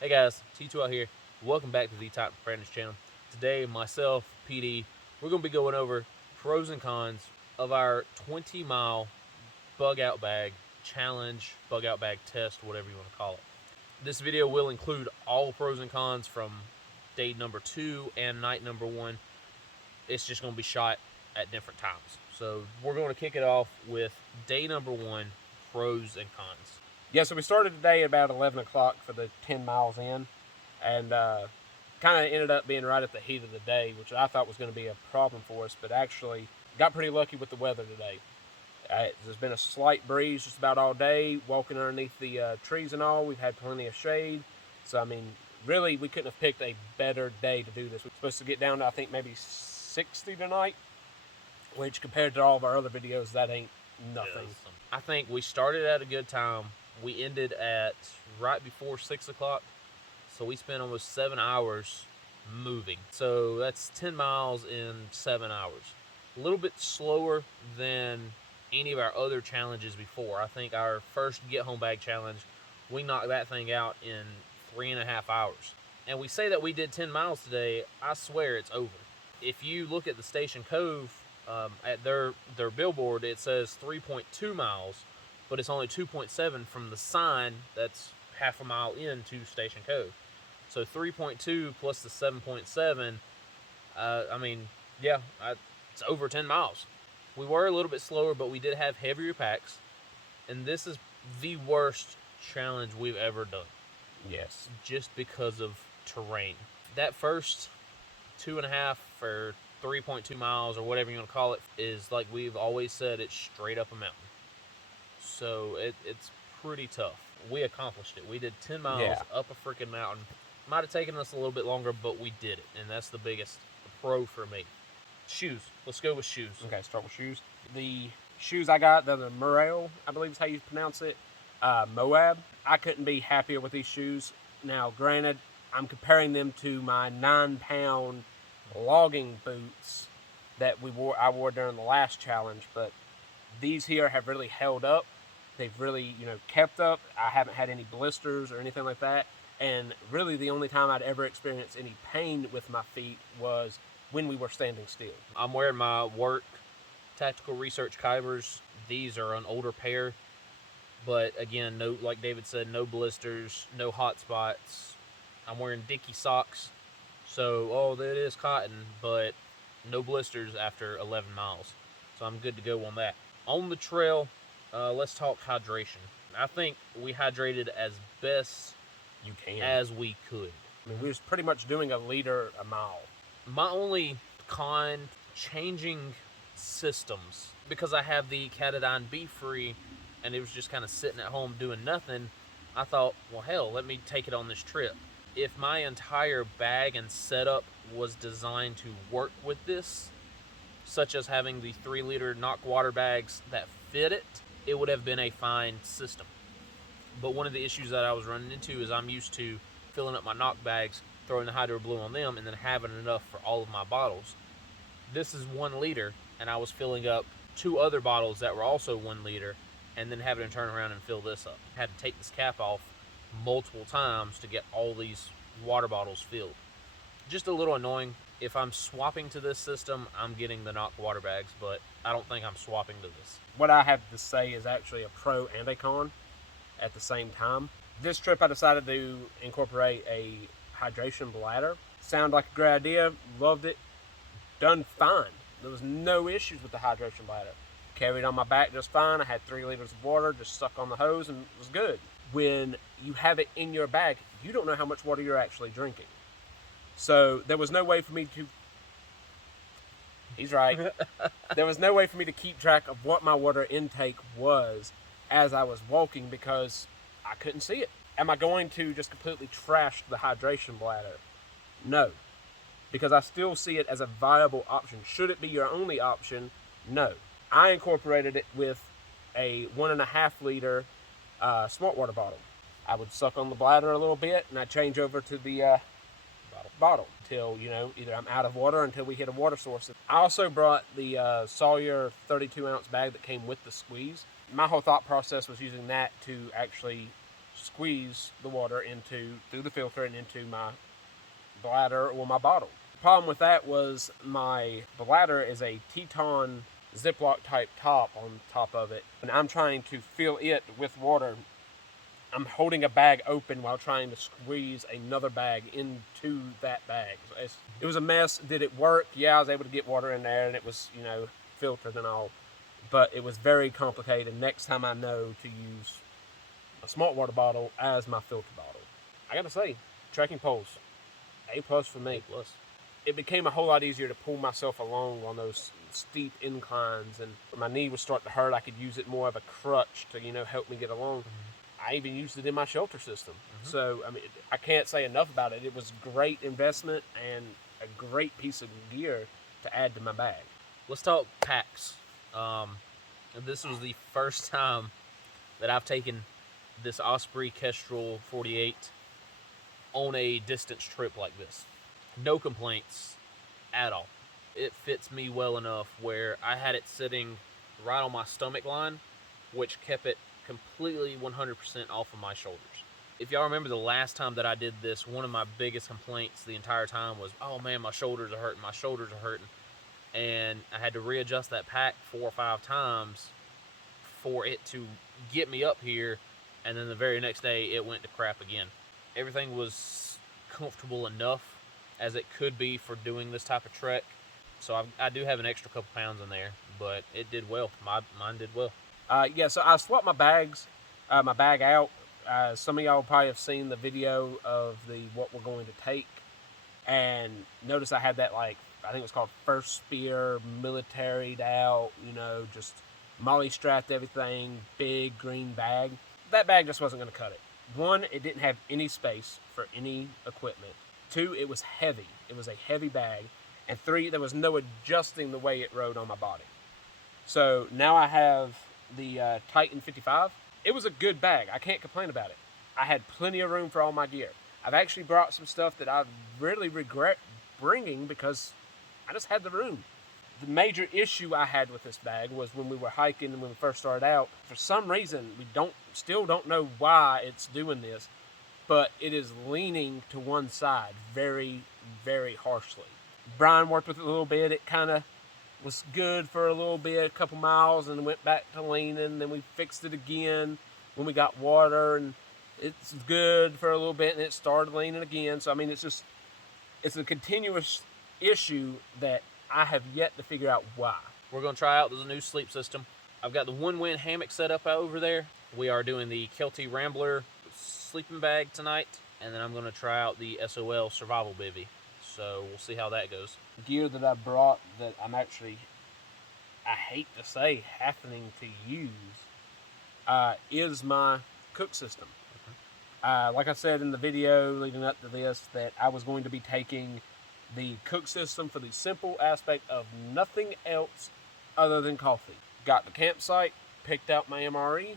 Hey guys, T2 out here. Welcome back to the Top Apprentice channel. Today, myself, PD, we're going to be going over pros and cons of our 20-mile bug out bag challenge, bug out bag test, whatever you want to call it. This video will include all pros and cons from day number 2 and night number 1. It's just going to be shot at different times. So we're going to kick it off with day number 1, pros and cons. Yeah, so we started today at about 11 o'clock for the 10 miles in, and kind of ended up being right at the heat of the day, which I thought was going to be a problem for us, but actually got pretty lucky with the weather today. There's been a slight breeze just about all day, walking underneath the trees and all. We've had plenty of shade, so I mean, really, we couldn't have picked a better day to do this. We're supposed to get down to, I think, maybe 60 tonight, which compared to all of our other videos, that ain't nothing. I think we started at a good time. We ended at right before 6 o'clock, so we spent almost 7 hours moving. So that's 10 miles in 7 hours. A little bit slower than any of our other challenges before. I think our first Get Home Bag Challenge, we knocked that thing out in 3.5 hours. And we say that we did 10 miles today. I swear it's over. If you look at the Station Cove, at their billboard, it says 3.2 miles. But it's only 2.7 from the sign that's half a mile into Station Cove. So 3.2 plus the 7.7, I mean, yeah, it's over 10 miles. We were a little bit slower, but we did have heavier packs. And this is the worst challenge we've ever done. Yes. Just because of terrain. That first 2.5 or 3.2 miles, or whatever you want to call it, is, like we've always said, it's straight up a mountain. So it's pretty tough. We accomplished it. We did 10 miles up a freaking mountain. Might have taken us a little bit longer, but we did it. And that's the biggest pro for me. Shoes. Let's go with shoes. Okay, start with shoes. The shoes I got, they're the Morel, I believe is how you pronounce it. Moab. I couldn't be happier with these shoes. Now, granted, I'm comparing them to my 9-pound logging boots that I wore during the last challenge, but these here have really held up. They've really, kept up. I haven't had any blisters or anything like that. And really the only time I'd ever experienced any pain with my feet was when we were standing still. I'm wearing my work Tactical Research Kybers. These are an older pair. But again, no, like David said, no blisters, no hot spots. I'm wearing Dickie socks. So, it is cotton, but no blisters after 11 miles. So I'm good to go on that. On the trail, let's talk hydration. I think we hydrated as best as we could. I mean, we was pretty much doing a liter a mile. My only con, changing systems, because I have the Catadine Be Free, and it was just kind of sitting at home doing nothing. I thought, well, hell, let me take it on this trip. If my entire bag and setup was designed to work with this, such as having the 3-liter knock water bags that fit it, it would have been a fine system. But one of the issues that I was running into is I'm used to filling up my knock bags, throwing the Hydro Blue on them, and then having enough for all of my bottles. This is 1 liter, and I was filling up 2 other bottles that were also 1 liter, and then having to turn around and fill this up. I had to take this cap off multiple times to get all these water bottles filled. Just a little annoying. If I'm swapping to this system, I'm getting the knock water bags, but I don't think I'm swapping to this. What I have to say is actually a pro and a con at the same time. This trip I decided to incorporate a hydration bladder. Sounded like a great idea, loved it, done fine. There was no issues with the hydration bladder. Carried on my back just fine. I had 3 liters of water, just stuck on the hose, and it was good. When you have it in your bag, you don't know how much water you're actually drinking. So there was no way for me to... He's right. There was no way for me to keep track of what my water intake was as I was walking because I couldn't see it. Am I going to just completely trash the hydration bladder? No. Because I still see it as a viable option. Should it be your only option? No. I incorporated it with a 1.5 liter smart water bottle. I would suck on the bladder a little bit and I'd change over to the bottle until, either I'm out of water until we hit a water source. I also brought the Sawyer 32-ounce bag that came with the squeeze. My whole thought process was using that to actually squeeze the water through the filter and into my bladder or my bottle. The problem with that was my bladder is a Teton Ziploc type top on top of it, and I'm trying to fill it with water. I'm holding a bag open while trying to squeeze another bag into that bag. It was a mess. Did it work? Yeah, I was able to get water in there, and it was, filtered and all. But it was very complicated. Next time I know to use a smart water bottle as my filter bottle. I gotta say, trekking poles, A+ for me. A+. It became a whole lot easier to pull myself along on those steep inclines, and my knee was starting to hurt. I could use it more of a crutch to, help me get along. I even used it in my shelter system. So, I can't say enough about it. It was a great investment and a great piece of gear to add to my bag. Let's talk packs. This was the first time that I've taken this Osprey Kestrel 48 on a distance trip like this. No complaints at all. It fits me well enough where I had it sitting right on my stomach line, which kept it completely 100% off of my shoulders. If y'all remember the last time that I did this, one of my biggest complaints the entire time was, oh man, my shoulders are hurting. And I had to readjust that pack 4 or 5 times for it to get me up here, and then the very next day it went to crap again. Everything was comfortable enough as it could be for doing this type of trek, so I do have an extra couple pounds in there, but it did well. Mine did well. So I swapped my bag out. Some of y'all probably have seen the video of what we're going to take, and notice I had that, I think it was called First Spear, militaried out, just molly strapped everything, big green bag. That bag just wasn't going to cut it. 1, it didn't have any space for any equipment. 2, it was heavy. It was a heavy bag. And 3, there was no adjusting the way it rode on my body. So now I have the Titan 55. It was a good bag. I can't complain about it. I had plenty of room for all my gear. I've actually brought some stuff that I really regret bringing because I just had the room. The major issue I had with this bag was when we were hiking and when we first started out. For some reason, we still don't know why it's doing this, but it is leaning to one side very, very harshly. Brian worked with it a little bit. It kind of was good for a little bit, a couple miles, and went back to leaning. Then we fixed it again when we got water, and it's good for a little bit, and it started leaning again. So, it's a continuous issue that I have yet to figure out why. We're going to try out the new sleep system. I've got the One Wind hammock set up over there. We are doing the Kelty Rambler sleeping bag tonight, and then I'm going to try out the SOL survival bivvy. So we'll see how that goes. Gear that I brought that I hate to say, happening to use, is my cook system. Like I said in the video leading up to this, that I was going to be taking the cook system for the simple aspect of nothing else other than coffee. Got the campsite, picked out my MRE,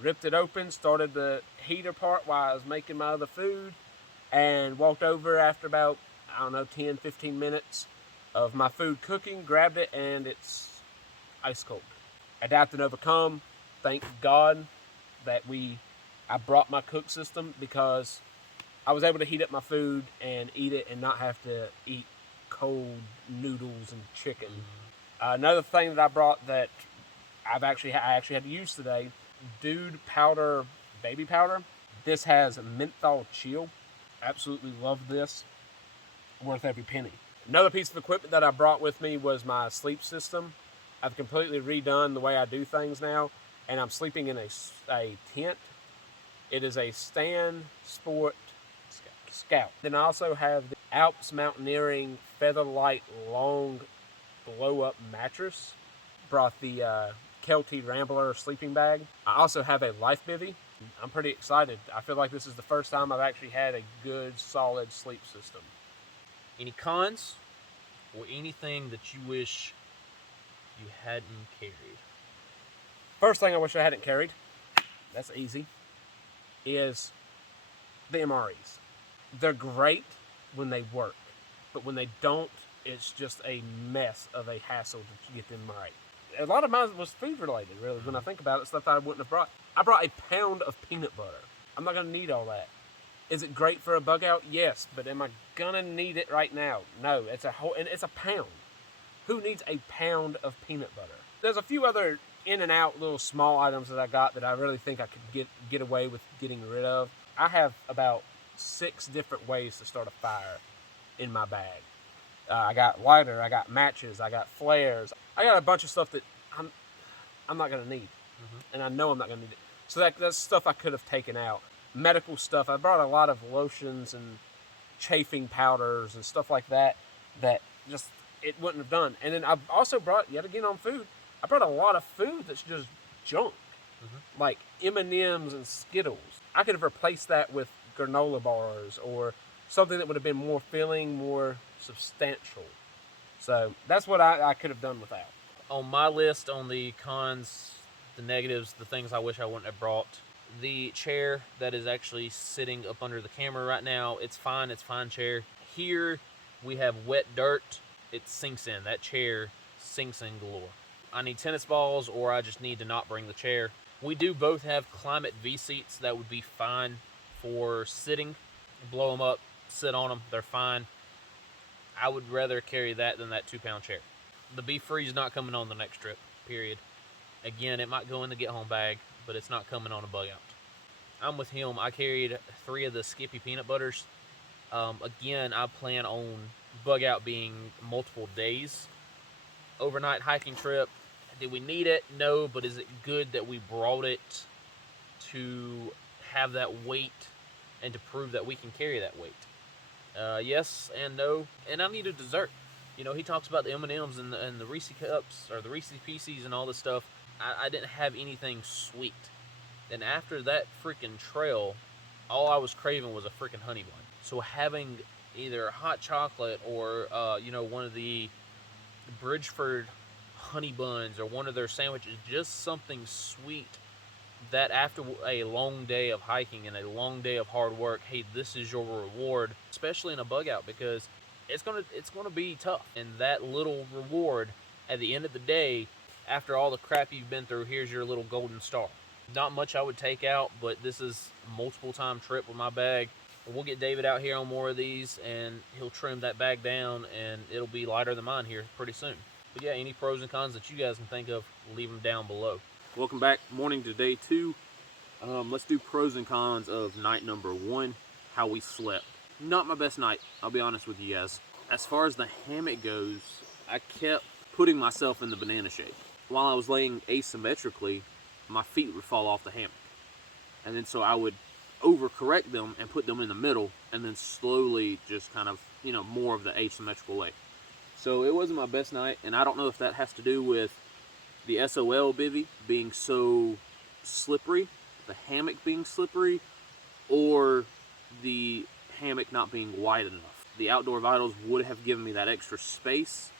ripped it open, started the heater part while I was making my other food, and walked over after about, 10, 15 minutes of my food cooking, grabbed it, and it's ice cold. Adapt and overcome. Thank God that I brought my cook system, because I was able to heat up my food and eat it and not have to eat cold noodles and chicken. Another thing that I brought that I actually had to use today, Dude Powder Baby Powder. This has menthol chill. Absolutely love this. Worth every penny. Another piece of equipment that I brought with me was my sleep system. I've completely redone the way I do things now, and I'm sleeping in a tent. It is a Stan Sport Scout. Then I also have the Alps Mountaineering Featherlight Long Blow-Up Mattress. Brought the Kelty Rambler sleeping bag. I also have a life bivvy. I'm pretty excited. I feel like this is the first time I've actually had a good, solid sleep system. Any cons or anything that you wish you hadn't carried? First thing I wish I hadn't carried, that's easy, is the MREs. They're great when they work, but when they don't, it's just a mess of a hassle to get them right. A lot of mine was food related, really, when I think about it, stuff that I wouldn't have brought. I brought a pound of peanut butter. I'm not going to need all that. Is it great for a bug out? Yes, but am I going to need it right now? No, it's a pound. Who needs a pound of peanut butter? There's a few other in and out little small items that I got that I really think I could get away with getting rid of. I have about 6 different ways to start a fire in my bag. I got lighter, I got matches, I got flares. I got a bunch of stuff that I'm not going to need. And I know I'm not going to need it. So that's stuff I could have taken out. Medical stuff. I brought a lot of lotions and chafing powders and stuff like that just it wouldn't have done. And then I've also brought, yet again on food, I brought a lot of food that's just junk. Like M&Ms and Skittles. I could have replaced that with granola bars or something that would have been more filling, more substantial. So that's what I could have done without. On my list, on the cons, the negatives, the things I wish I wouldn't have brought, the chair that is actually sitting up under the camera right now, it's fine chair. Here we have wet dirt, it sinks in. That chair sinks in galore. I need tennis balls, or I just need to not bring the chair. We do both have Climate V seats that would be fine for sitting. Blow them up, sit on them, they're fine. I would rather carry that than that 2-pound chair. The Be Free is not coming on the next trip, period. Again, it might go in the get home bag, but it's not coming on a bug out. I'm with him. I carried 3 of the Skippy peanut butters. Again, I plan on bug out being multiple days. Overnight hiking trip. Did we need it? No, but is it good that we brought it to have that weight and to prove that we can carry that weight? Yes and no. And I need a dessert. You know, he talks about the M&Ms and the Reese Cups, or the Reese Pieces and all this stuff. I didn't have anything sweet. And after that freaking trail, all I was craving was a freaking honey bun. So having either hot chocolate or, one of the Bridgeford honey buns or one of their sandwiches, just something sweet that after a long day of hiking and a long day of hard work, hey, this is your reward, especially in a bug out, because it's gonna be tough. And that little reward at the end of the day, after all the crap you've been through, here's your little golden star. Not much I would take out, but this is a multiple time trip with my bag. We'll get David out here on more of these, and he'll trim that bag down, and it'll be lighter than mine here pretty soon. But yeah, any pros and cons that you guys can think of, leave them down below. Welcome back, morning to day 2. Let's do pros and cons of night number 1, how we slept. Not my best night, I'll be honest with you guys. As far as the hammock goes, I kept putting myself in the banana shape. While I was laying asymmetrically, my feet would fall off the hammock. And then so I would overcorrect them and put them in the middle, and then slowly just kind of, more of the asymmetrical way. So it wasn't my best night, and I don't know if that has to do with the SOL bivvy being so slippery, the hammock being slippery, or the hammock not being wide enough. The Outdoor Vitals would have given me that extra space,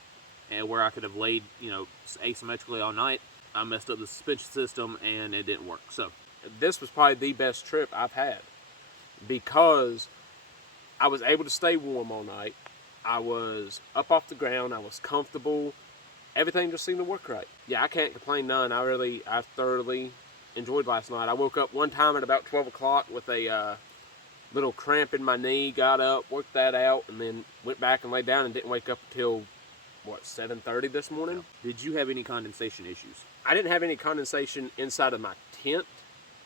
and where I could have laid, asymmetrically all night. I messed up the suspension system, and it didn't work. So this was probably the best trip I've had, because I was able to stay warm all night. I was up off the ground. I was comfortable. Everything just seemed to work right. Yeah, I can't complain none. I thoroughly enjoyed last night. I woke up one time at about 12 o'clock with a little cramp in my knee, got up, worked that out, and then went back and laid down and didn't wake up until, 7:30 this morning? Did you have any condensation issues? I didn't have any condensation inside of my tent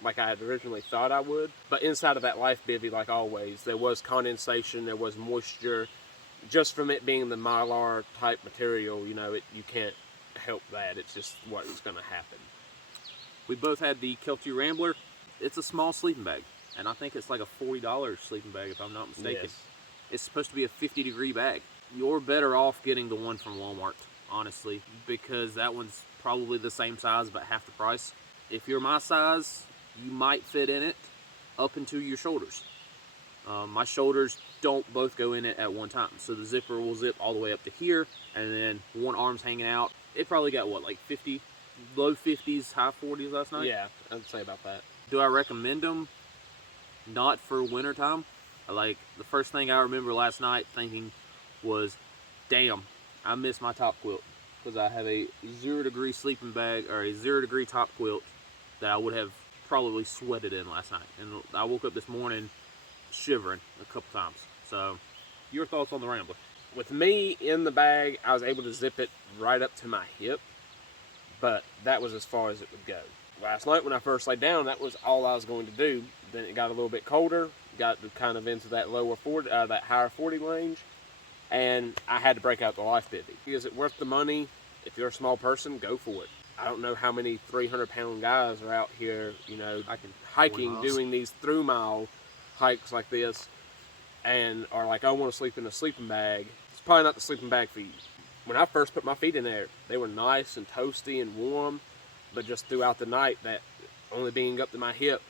like I had originally thought I would, but inside of that life bivvy, like always, there was condensation, there was moisture. Just from it being the Mylar type material, you can't help that. It's just what's going to happen. We both had the Kelty Rambler. It's a small sleeping bag, and I think it's like a $40 sleeping bag if I'm not mistaken. Yes. It's supposed to be a 50-degree bag. You're better off getting the one from Walmart, honestly, because that one's probably the same size but half the price. If you're my size, you might fit in it up into your shoulders. My shoulders don't both go in it at one time, so the zipper will zip all the way up to here, and then one arm's hanging out. It probably got 50, low 50s, high 40s last night? Yeah, I'd say about that. Do I recommend them? Not for wintertime. The first thing I remember last night thinking was, damn, I miss my top quilt, because I have a 0-degree sleeping bag, or a 0-degree top quilt that I would have probably sweated in last night. And I woke up this morning shivering a couple times. So, your thoughts on the Rambler? With me in the bag, I was able to zip it right up to my hip, but that was as far as it would go. Last night when I first laid down, that was all I was going to do. Then it got a little bit colder, got kind of into that lower 40, that higher 40 range, and I had to break out the life bivvy. Is it worth the money? If you're a small person, go for it. I don't know how many 300-pound guys are out here, you know, hiking, doing these through-mile hikes like this, and are like, I want to sleep in a sleeping bag. It's probably not the sleeping bag for you. When I first put my feet in there, they were nice and toasty and warm, but just throughout the night, that only being up to my hip,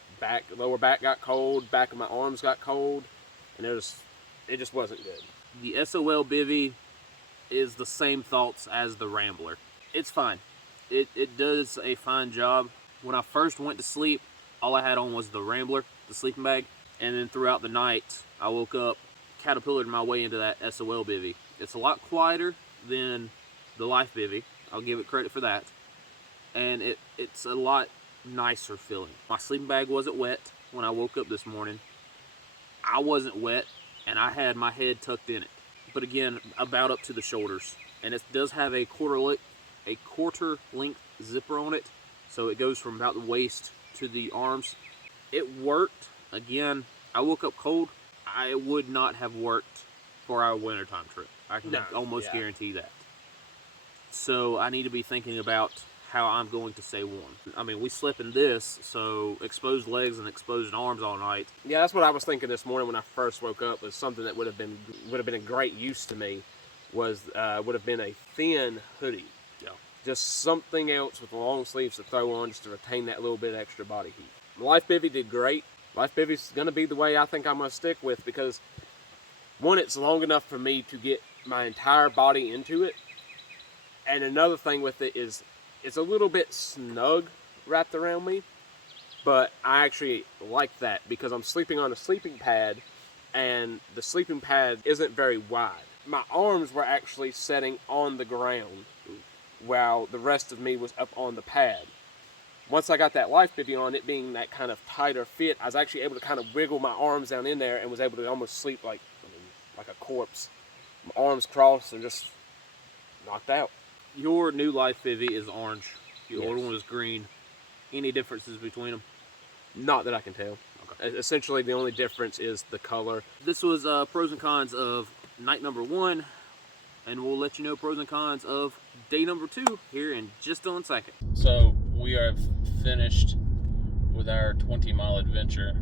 lower back got cold, back of my arms got cold, and it just wasn't good. The SOL bivvy is the same thoughts as the Rambler. It's fine. It does a fine job. When I first went to sleep, all I had on was the Rambler, the sleeping bag, and then throughout the night, I woke up, caterpillared my way into that SOL bivvy. It's a lot quieter than the Life bivvy. I'll give it credit for that. And it's a lot nicer feeling. My sleeping bag wasn't wet when I woke up this morning. I wasn't wet, and I had my head tucked in it. But again, about up to the shoulders. And it does have a quarter length zipper on it, so it goes from about the waist to the arms. It worked. Again, I woke up cold. I would not have worked for our wintertime trip. I can almost guarantee that. So I need to be thinking about how I'm going to stay warm. I mean, we slept in this, so exposed legs and exposed arms all night. Yeah, that's what I was thinking this morning when I first woke up. Was something that would have been a great use to me would have been a thin hoodie. Yeah. Just something else with long sleeves to throw on just to retain that little bit of extra body heat. The Life bivvy did great. Life bivvy's going to be the way I think I'm going to stick with, because one, it's long enough for me to get my entire body into it, and another thing with it is it's a little bit snug wrapped around me, but I actually like that because I'm sleeping on a sleeping pad, and the sleeping pad isn't very wide. My arms were actually setting on the ground while the rest of me was up on the pad. Once I got that Life bivvy on, it being that kind of tighter fit, I was actually able to kind of wiggle my arms down in there and was able to almost sleep like a corpse. My arms crossed and just knocked out. Your new Life bivvy is orange. The old one is green. Any differences between them? Not that I can tell. Okay. Essentially, the only difference is the color. This was pros and cons of night number 1, and we'll let you know pros and cons of day number 2 here in just a second. So we have finished with our 20-mile adventure.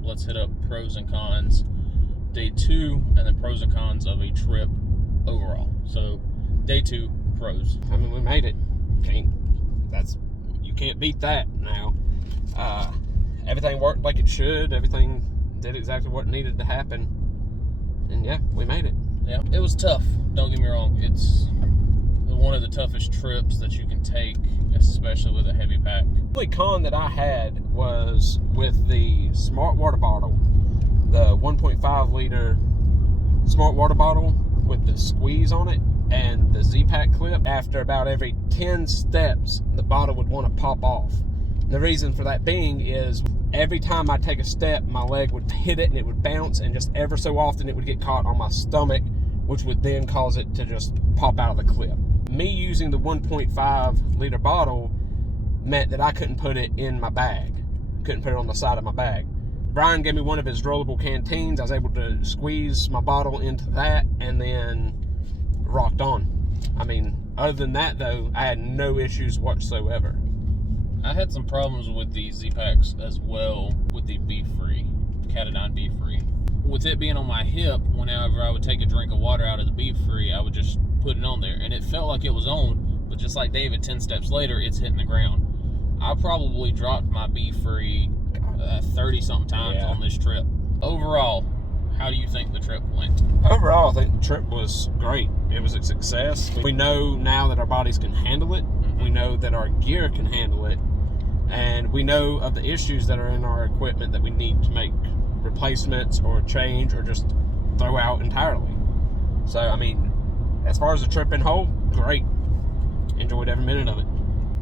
Let's hit up pros and cons day 2, and then pros and cons of a trip overall. So day 2 pros. I mean, we made it. You can't beat that now. Everything worked like it should. Everything did exactly what needed to happen. And yeah, we made it. Yeah, it was tough. Don't get me wrong. It's one of the toughest trips that you can take, especially with a heavy pack. The only con that I had was with the smart water bottle, the 1.5 liter smart water bottle with the squeeze on it and the Z-Pack clip. After about every 10 steps, the bottle would want to pop off. The reason for that being is every time I take a step, my leg would hit it and it would bounce, and just ever so often it would get caught on my stomach, which would then cause it to just pop out of the clip. Me using the 1.5 liter bottle meant that I couldn't put it in my bag. Couldn't put it on the side of my bag. Brian gave me one of his rollable canteens. I was able to squeeze my bottle into that and then rocked on. I mean, other than that though, I had no issues whatsoever. I had some problems with the Z-Packs as well with the Be-Free, Catadine Be-Free. With it being on my hip, whenever I would take a drink of water out of the Be-Free, I would just put it on there, and it felt like it was on, but just like David, 10 steps later, it's hitting the ground. I probably dropped my Be-Free 30-something times on this trip. Overall, how do you think the trip went? Overall, I think the trip was great. It was a success. We know now that our bodies can handle it. We know that our gear can handle it. And we know of the issues that are in our equipment that we need to make replacements or change or just throw out entirely. So, I mean, as far as the trip in whole, great. Enjoyed every minute of it.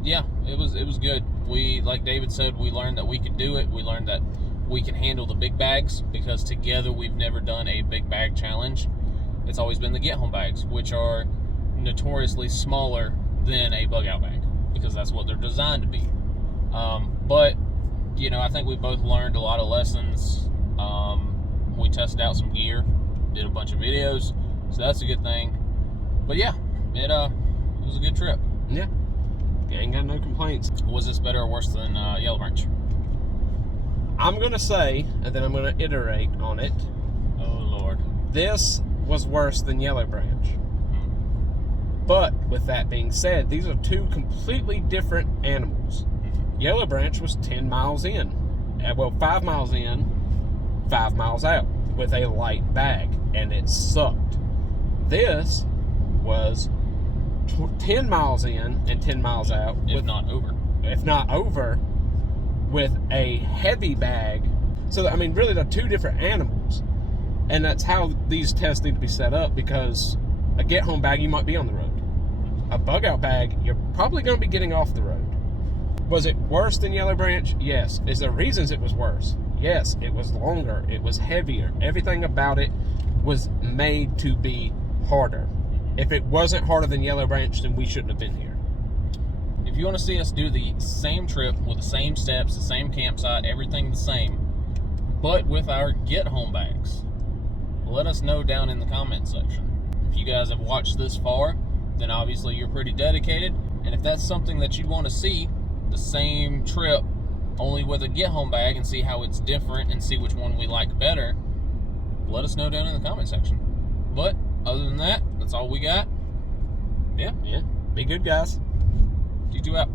Yeah, it was good. We, like David said, we learned that we could do it. We learned that we can handle the big bags, because together we've never done a big bag challenge. It's always been the get home bags, which are notoriously smaller than a bug out bag, because that's what they're designed to be. But you know, I think we both learned a lot of lessons. We tested out some gear, did a bunch of videos, so that's a good thing. But yeah, it was a good trip. Yeah, ain't got no complaints. Was this better or worse than Yellow Branch? I'm gonna say, and then I'm gonna iterate on it. Oh Lord, this was worse than Yellow Branch. But with that being said, these are two completely different animals. Yellow Branch was 10 miles in. Well, 5 miles in, 5 miles out with a light bag, and it sucked. This was 10 miles in and 10 miles out. If not over, with a heavy bag. So, I mean, really, they're two different animals. And that's how these tests need to be set up, because a get-home bag, you might be on the road. A bug-out bag, you're probably going to be getting off the road. Was it worse than Yellow Branch? Yes. Is there reasons it was worse? Yes. It was longer. It was heavier. Everything about it was made to be harder. If it wasn't harder than Yellow Branch, then we shouldn't have been here. If you want to see us do the same trip with the same steps, the same campsite, everything the same, but with our get-home bags, let us know down in the comment section. If you guys have watched this far, then obviously you're pretty dedicated. And if that's something that you want to see, the same trip, only with a get-home bag, and see how it's different and see which one we like better, let us know down in the comment section. But other than that, that's all we got. Yeah. Be good, guys. You two out.